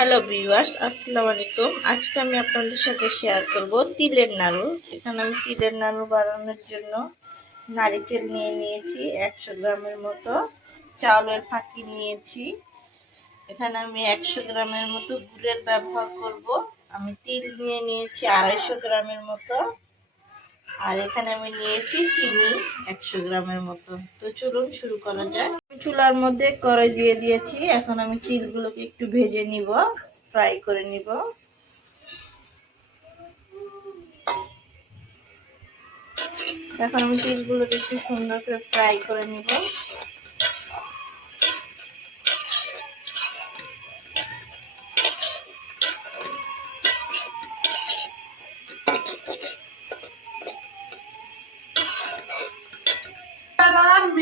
Hello viewers, আসসালামু আলাইকুম। আজকে আমি আপনাদের সাথে শেয়ার করব তিলের নাড়ু। এখানে আমি তিলের নাড়ু বানানোর জন্য নারকেল নিয়েছি 100 গ্রামের মতো, চাউলের ফাঁকি নিয়েছি। এখানে আমি 100 গ্রামের মতো গুড়ের ব্যবহার করব। আমি তিল নিয়েছি 250 গ্রামের মতো, আর এখানে আমি নিয়েছি চিনি 100 গ্রামের মতো। তো চলুন শুরু করা যাক। চুলার মধ্যে কড়াই দিয়ে দিয়েছি। এখন আমি তিলগুলোকে একটু ভেজে নিব, ফ্রাই করে নিব। এখন আমি তিলগুলোকে একটু সুন্দর করে ফ্রাই করে নিব।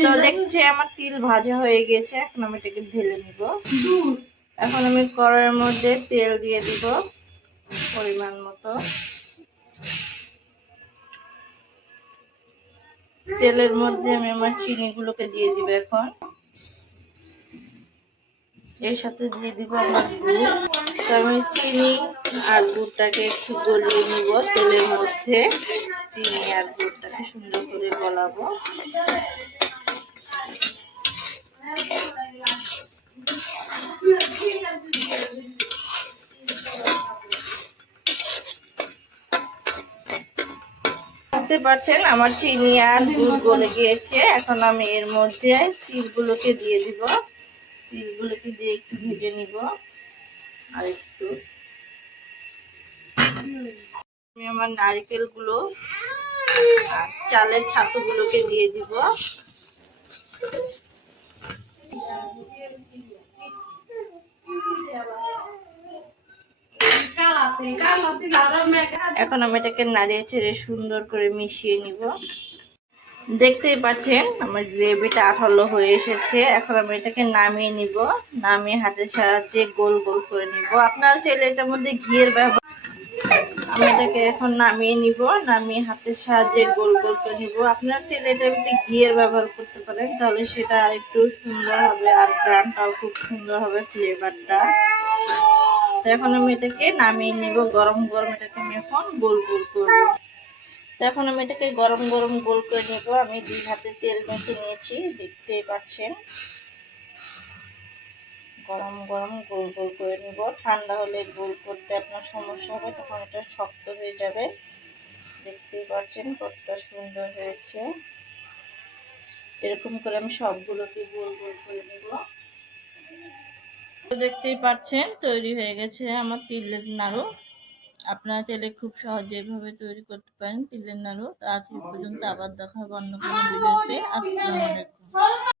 তো দেখছি আমার তিল ভাজা হয়ে গেছে। এখন আমি এটাকে ঢেলে নিব। এখন আমি কড়াইয়ের মধ্যে তেল দিয়ে দিব পরিমাণ মতো। তেলের মধ্যে আমি আমার চিনিগুলোকে দিয়ে দিব। এখন এর সাথে দিয়ে দিব আমার গুড়। তো আমি চিনি আর গুড়টাকে একটু গলিয়ে নিব তেলের মধ্যে। চিনি আর গুড়টাকে সুন্দর করে গলাবো। দেখতে পাচ্ছেন আমার চিনি আর গুড় গলে গিয়েছে। এখন আমি এর মধ্যে তিলগুলোকে দিয়ে দিব। তিলগুলোকে দিয়ে একটু ভেজে নিব। আর একটু আমি আমার নারকেলগুলো আর চালের ছাতুগুলোকে দিয়ে দিব। এখন আমি এটাকে নাড়িয়ে ছেড়ে সুন্দর করে মিশিয়ে নিব। দেখতেই পাচ্ছেন আমার গ্রেভিটা আঠালো হয়ে এসেছে। এখন আমি এটাকে নামিয়ে নিব। নামিয়ে হাতের সাহায্যে গোল গোল করে নিব। আপনারা চাইলে এটার মধ্যে ঘিয়ের ব্যবহার। আমি এটাকে এখন নামিয়ে নিব। নামিয়ে হাতের সাহায্যে গোল গোল করে নিব। আপনারা চাইলে এটার মধ্যে ঘিয়ের ব্যবহার করতে পারেন, তাহলে সেটা আরেকটু সুন্দর হবে আর গ্রানটাও খুব সুন্দর হবে, ফ্লেভারটা। এখন আমি এটাকে নামিয়ে নিব। গরম গরম এটাকে আমি এখন গোল গোল করব। এখন আমি এটাকে গরম গরম গোল করে নেব। আমি 2 হাতে তেল মেখে নিয়েছি, দেখতেই পাচ্ছেন। গরম গরম গোল গোল করে নেব। ঠান্ডা হলে গোল করতে আপনার সমস্যা হবে, তখন এটা শক্ত হয়ে যাবে। দেখতেই পাচ্ছেন কতটা সুন্দর হয়েছে। এরকম করে আমি সবগুলোকে গোল গোল করে নেব। দেখতেই পাচ্ছেন তৈরি হয়ে গেছে আমার তিলের নাড়ু। আপনারা চাইলে খুব সহজে এভাবে তৈরি করতে পারেন তিলের নাড়ু। তো আজ এই পর্যন্ত, আবার দেখা হবে অন্য কোনো ভিডিওতে। আসসালামু আলাইকুম।